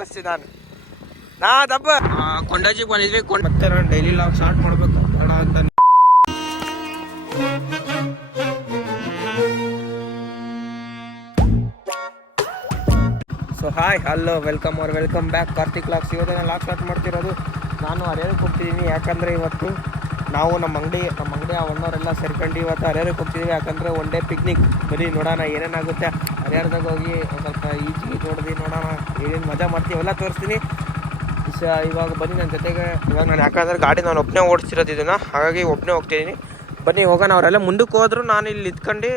ಕಳಿಸ್ತೀನಿ ನಾ ದಬ್ಬ ಕೊಂಡಾಜಿಗೆ ಬಂದಿದ್ವಿ. ಮತ್ತೆ ನಾನು ಡೈಲಿ ಲಾಗ್ ಸ್ಟಾರ್ಟ್ ಮಾಡ್ಬೇಕು ಬೇಡ ಅಂತ. So hi hello welcome back Karthik logs. ಇವತ್ತು ನಾನು ಲಾಗ್ ಸ್ಟಾರ್ಟ್ ಮಾಡ್ತಿರೋದು. ನಾನು ಹರಿಹರಕ್ಕೆ ಹೋಗ್ತಿದ್ದೀನಿ. ಯಾಕಂದರೆ ಇವತ್ತು ನಾವು ನಮ್ಮ ಅಂಗಡಿ ಅವಣ್ಣವರೆಲ್ಲ ಸೇರ್ಕೊಂಡು ಇವತ್ತು ಹರಿಹರಕ್ಕೆ ಹೋಗ್ತಿದ್ದೀವಿ. ಯಾಕಂದರೆ ಒನ್ ಡೇ ಪಿಕ್ನಿಕ್. ಬರೀ ನೋಡೋಣ ಏನೇನಾಗುತ್ತೆ. ಹರಿಹರದಾಗ ಹೋಗಿ ಒಂದು ಸ್ವಲ್ಪ ಈಜಿ ನೋಡಿದ್ವಿ, ನೋಡೋಣ ಏನೇನು ಮಜಾ ಮಾಡ್ತೀವಿ ಎಲ್ಲ ತೋರಿಸ್ತೀನಿ. ಇವಾಗ ಬನ್ನಿ ನನ್ನ ಜೊತೆಗೆ. ಇವಾಗ ನಾನು ಯಾಕಂದರೆ ಗಾಡಿ ನಾನು ಒಬ್ಬನೇ ಓಡಿಸಿರೋದು ಇದನ್ನು, ಹಾಗಾಗಿ ಒಬ್ಬನೇ ಹೋಗ್ತಿದ್ದೀನಿ. ಬನ್ನಿ ಹೋಗೋಣ. ಅವರೆಲ್ಲ ಮುಂದಕ್ಕೆ ಹೋದ್ರು ನಾನು ಇಲ್ಲಿ ಇದ್ಕೊಂಡು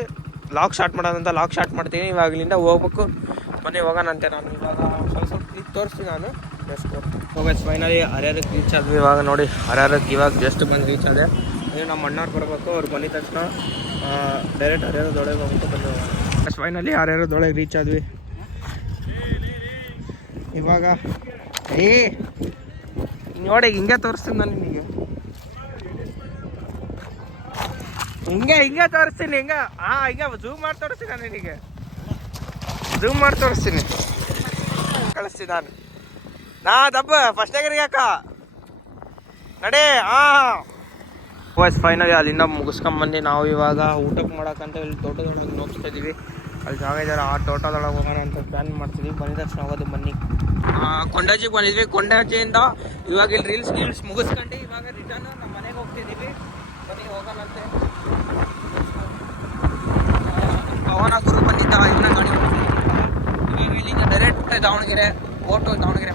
ಲಾಗ್ ಸ್ಟಾರ್ಟ್ ಮಾಡೋದಂತ ಲಾಗ್ ಸ್ಟಾರ್ಟ್ ಮಾಡ್ತೀನಿ. ಇವಾಗ ಇಲ್ಲಿಂದ ಹೋಗ್ಬೇಕು. ಬನ್ನಿ ಹೋಗೋಣಂತೆ. ನಾನು ಇವಾಗ ಸ್ವಲ್ಪ ಕ್ಲಿಕ್ ತೋರಿಸ್ತೀನಿ. ನಾನು ಜಸ್ಟ್ ಹೋಗೋದು ಫೈನಲಿ ಹರಿಹರಕ್ಕೆ ರೀಚ್ ಆದ್ವಿ. ಇವಾಗ ನೋಡಿ ಹರಿಹರಕ್ಕೆ ಇವಾಗ ಜಸ್ಟ್ ಬಂದು ರೀಚ್ ಆದೆ. ಅಯ್ಯೋ ನಮ್ಮ ಅಣ್ಣವ್ರು ಬರಬೇಕು. ಅವ್ರು ಬಂದಿದ ತಕ್ಷಣ ಡೈರೆಕ್ಟ್ ಹರಿಹರದೊಳಗೆ ಹೋಗ್ಬಿಟ್ಟು ಬಂದು ಹೋಗೋಣ. ಫೈನಲಿ ಹರಿಹರದೊಳಗೆ ರೀಚ್ ಆದ್ವಿ. ಇವಾಗ ನೋಡಿ ಹಿಂಗೆ ತೋರಿಸ್ತೀನಿ ನಾನು ನಿಮಗೆ. ಹಿಂಗೆ ತೋರಿಸ್ತೀನಿ. ಹಿಂಗೆ ಝೂಮ್ ಮಾಡಿ ತೋರಿಸ್ತೀನಿ ನಾನು ನಿನಗೆ. ಝೂಮ್ ಮಾಡಿ ತೋರಿಸ್ತೀನಿ, ಕಳಿಸ್ತೀನಿ ನಾ ದಬ್ಬ ಫಸ್ಟ್ನಾಗ ಯಾಕ ನಡೆ. ಫೈನಲಿ ಅಲ್ಲಿಂದ ಮುಗಿಸ್ಕೊಂಬಂದು ನಾವು ಇವಾಗ ಊಟಕ್ಕೆ ಮಾಡೋಕ್ಕಂತ ಇಲ್ಲಿ ತೋಟದೊಳಗೆ ನೋಡ್ತಾ ಇದ್ದೀವಿ. ಅಲ್ಲಿ ಜಾಗ ಇದ್ದಾರೆ. ಆ ತೋಟದೊಳಗೆ ಹೋಗೋಣ ಅಂತ ಪ್ಲ್ಯಾನ್ ಮಾಡ್ತೀವಿ. ಬಂದಿದ ತಕ್ಷಣ ಹೋಗೋದು. ಬನ್ನಿ ಕೊಂಡಾಜಿಗೆ ಬಂದಿದ್ವಿ. ಕೊಂಡಾಜಿಯಿಂದ ಇವಾಗ ಇಲ್ಲಿ ರೀಲ್ಸ್ ಮುಗಿಸ್ಕೊಂಡು ಇವಾಗ ರಿಟರ್ನ್ ನಮ್ಮ ಮನೆಗೆ ಹೋಗ್ತಿದ್ದೀವಿ. ಬನ್ನಿ ಹೋಗೋಣಂತೆ. ಪವನ ಗುರು ಬಂದಿದ್ದ. ಇನ್ನ ಗಾಡಿ ಇವಾಗ ಇಲ್ಲಿಂದ ಡೈರೆಕ್ಟ್ ದಾವಣಗೆರೆ ದಾವಣಗೆರೆ.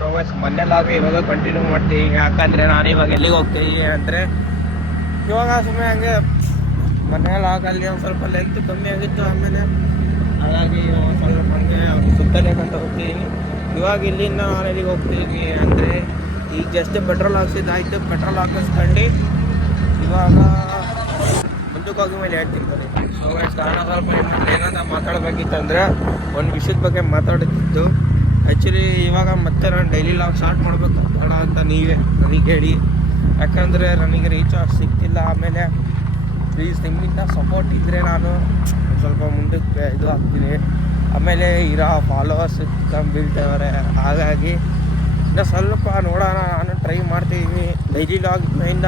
ಸೊ ಮನೇಲಾಗ ಇವಾಗ ಕಂಟಿನ್ಯೂ ಮಾಡ್ತೀವಿ. ಯಾಕಂದರೆ ನಾನು ಇವಾಗ ಎಲ್ಲಿಗೆ ಹೋಗ್ತೀವಿ ಅಂದರೆ ಇವಾಗ ಸುಮ್ಮನೆ ಹಂಗೆ ಮನೇಲಾಗಲ್ಲಿ ಒಂದು ಸ್ವಲ್ಪ ಲೆಂತ್ ಕಮ್ಮಿ ಆಗಿತ್ತು. ಆಮೇಲೆ ಹಾಗಾಗಿ ಸ್ವಲ್ಪ ಹಂಗೆ ಸುತ್ತಲೇಕಂತ ಹೋಗ್ತಿದ್ದೀನಿ. ಇವಾಗ ಇಲ್ಲಿಂದ ನಾನು ಎಲ್ಲಿಗೆ ಹೋಗ್ತಿದ್ದೀನಿ ಅಂದರೆ ಈಗ ಜಸ್ಟ್ ಪೆಟ್ರೋಲ್ ಹಾಕ್ಸಿದ್ದಾಯ್ತು. ಪೆಟ್ರೋಲ್ ಹಾಕಿಸ್ಕೊಂಡು ಇವಾಗ ಮುಂದಕ್ಕೆ ಹೋಗಿ ಮೇಲೆ ಹೇಳ್ತೀನಿ. ಕಾರಣ ಸ್ವಲ್ಪ ಏನಾದ್ರು ಮಾತಾಡಬೇಕಿತ್ತಂದರೆ ಒಂದು ವಿಷಯದ ಬಗ್ಗೆ ಮಾತಾಡ್ತಿದ್ದು. ಆ್ಯಕ್ಚುಲಿ ಇವಾಗ ಮತ್ತೆ ನಾನು ಡೈಲಿ ಲಾಗ್ ಸ್ಟಾರ್ಟ್ ಮಾಡಬೇಕು ಬೇಡ ಅಂತ ನೀವೇ ನನಗೆ ಹೇಳಿ. ಯಾಕಂದರೆ ನನಗೆ ರೀಚಾರ್ಜ್ ಸಿಗ್ತಿಲ್ಲ. ಆಮೇಲೆ ಪ್ಲೀಸ್ ನಿಮ್ಮಿಂದ ಸಪೋರ್ಟ್ ಇದ್ದರೆ ನಾನು ಸ್ವಲ್ಪ ಮುಂದಕ್ಕೆ ಇದು ಆಗ್ತೀನಿ. ಆಮೇಲೆ ಇರೋ ಫಾಲೋವರ್ಸ್ ಕಮ್ಮಿ ಬೀಳ್ತೇವ್ರೆ. ಹಾಗಾಗಿ ಇನ್ನು ಸ್ವಲ್ಪ ನೋಡೋಣ. ನಾನು ಟ್ರೈ ಮಾಡ್ತಿದ್ದೀನಿ. ಡೈಲಿ ಲಾಗ್ನಿಂದ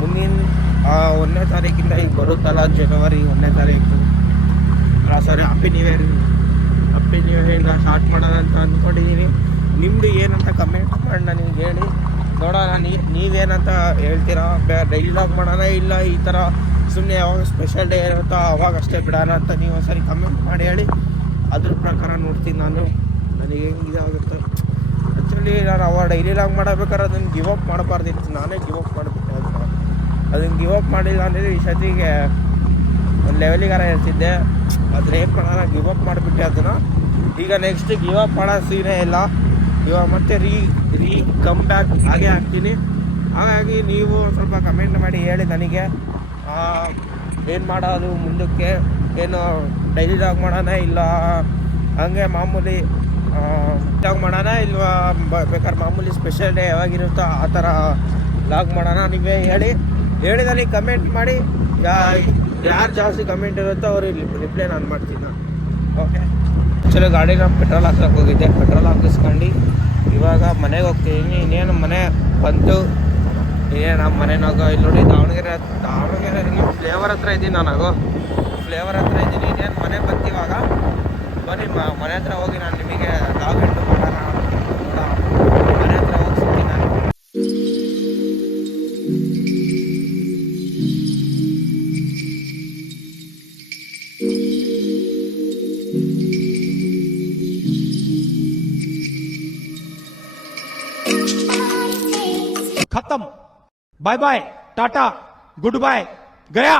ಮುಂದಿನ 1ನೇ ತಾರೀಕಿಂದ ಈಗ ಬರುತ್ತಲ್ಲ, ಜನವರಿ 1ನೇ ತಾರೀಕು. ಸಾರಿ, ಹ್ಯಾಪಿ ನ್ಯೂ ಇಯರಿಂದ ಸ್ಟಾರ್ಟ್ ಮಾಡೋಣ ಅಂತ ಅಂದ್ಕೊಂಡಿದ್ದೀನಿ. ನಿಮ್ಮದು ಏನಂತ ಕಮೆಂಟ್ ಮಾಡಿ ನನಗೆ ಹೇಳಿ. ನೋಡೋಣ ನೀವೇನಂತ ಹೇಳ್ತೀರಾ. ಡೈಲಿ ಲಾಗ್ ಮಾಡೋಣ ಇಲ್ಲ ಈ ಥರ ಸುಮ್ಮನೆ ಯಾವಾಗ ಸ್ಪೆಷಲ್ ಡೇ ಇರುತ್ತೋ ಅವಾಗ ಅಷ್ಟೇ ಬಿಡೋಣ ಅಂತ ನೀವು ಒಂದ್ಸರಿ ಕಮೆಂಟ್ ಮಾಡಿ ಹೇಳಿ. ಅದ್ರ ಪ್ರಕಾರ ನೋಡ್ತೀನಿ ನಾನು. ನನಗೆ ಹೆಂಗೆ ಆಗುತ್ತೆ. ಆ್ಯಕ್ಚುಲಿ ನಾನು ಅವಾಗ ಡೈಲಿ ಲಾಗ್ ಮಾಡಬೇಕಾದ್ರೆ ಅದನ್ನು ಗಿವ್ ಅಪ್ ಮಾಡಬಾರ್ದಿತ್ತು. ನಾನೇ ಗಿವ್ ಅಪ್ ಮಾಡಿಬಿಟ್ಟೆ. ಅದನ್ನು ಗಿವ್ ಅಪ್ ಮಾಡಿಲ್ಲ ಅಂದರೆ ಈ ಸತಿಗೆ ಒಂದು ಲೆವೆಲಿಗಾರ ಇರ್ತಿದ್ದೆ. ಆದರೆ ಏನು ಮಾಡೋಣ, ಗಿವ್ ಅಪ್ ಮಾಡಿಬಿಟ್ಟೆ ಅದನ್ನು. ಈಗ ನೆಕ್ಸ್ಟ್ ಗಿವ್ ಅಪ್ ಮಾಡೋ ಸೀನೇ ಇಲ್ಲ. ಇವಾಗ ಮತ್ತೆ ರೀ ಕಮ್ ಬ್ಯಾಕ್ ಹಾಗೆ ಆಗ್ತೀನಿ. ಹಾಗಾಗಿ ನೀವು ಸ್ವಲ್ಪ ಕಮೆಂಟ್ ಮಾಡಿ ಹೇಳಿ ನನಗೆ ಏನು ಮಾಡೋದು ಮುಂದಕ್ಕೆ. ಏನು ಡೈಲಿ ಲಾಗ್ ಮಾಡೋಣ ಇಲ್ಲ ಹಂಗೆ ಮಾಮೂಲಿ ಲಾಗ್ ಮಾಡೋಣ, ಇಲ್ವಾ ಬೇಕಾದ್ರೆ ಮಾಮೂಲಿ ಸ್ಪೆಷಲ್ ಡೇ ಯಾವಾಗಿರುತ್ತೋ ಆ ಥರ ಲಾಗ್ ಮಾಡೋಣ. ನೀವೇ ಹೇಳಿ ನನಗೆ ಕಮೆಂಟ್ ಮಾಡಿ. ಯಾರು ಜಾಸ್ತಿ ಕಮೆಂಟ್ ಇರುತ್ತೋ ಅವ್ರಿಗೆ ರಿಪ್ಲೈ ನಾನು ಮಾಡ್ತೀನಿ. ಓಕೆ, ಆ್ಯಕ್ಚುಲಿ ಗಾಡಿ ನಾನು ಪೆಟ್ರೋಲ್ ಹಾಕ್ಸೋಕೆ ಹೋಗಿದ್ದೆ. ಪೆಟ್ರೋಲ್ ಹಾಕಿಸ್ಕೊಂಡು ಇವಾಗ ಮನೆಗೆ ಹೋಗ್ತಿದ್ದೀನಿ. ಇನ್ನೇನು ಮನೆ ಬಂತು. ನಮ್ಮ ಮನೆನಾಗ ಇಲ್ಲಿ ನೋಡಿ ದಾವಣಗೆರೆ ಫ್ಲೇವರ್ ಹತ್ರ ಇದ್ದೀನಿ. ನನಗೂ ಫ್ಲೇವರ್ ಹತ್ರ ಇದ್ದೀನಿ. ಇನ್ನೇನು ಮನೆ ಬಂತಿವಾಗ. ಬನ್ನಿ ಮನೆ ಹತ್ರ ಹೋಗಿ ನಾನು ನಿಮಗೆ ಲಾಗ್ ಎಂಟು ಮಾಡೋಣ. ಮನೆ ಹತ್ರ ಹೋಗಿ ಸಿಗ್ತೀನಿ ನಾನು. खत्म, bye bye, tata, goodbye, गया।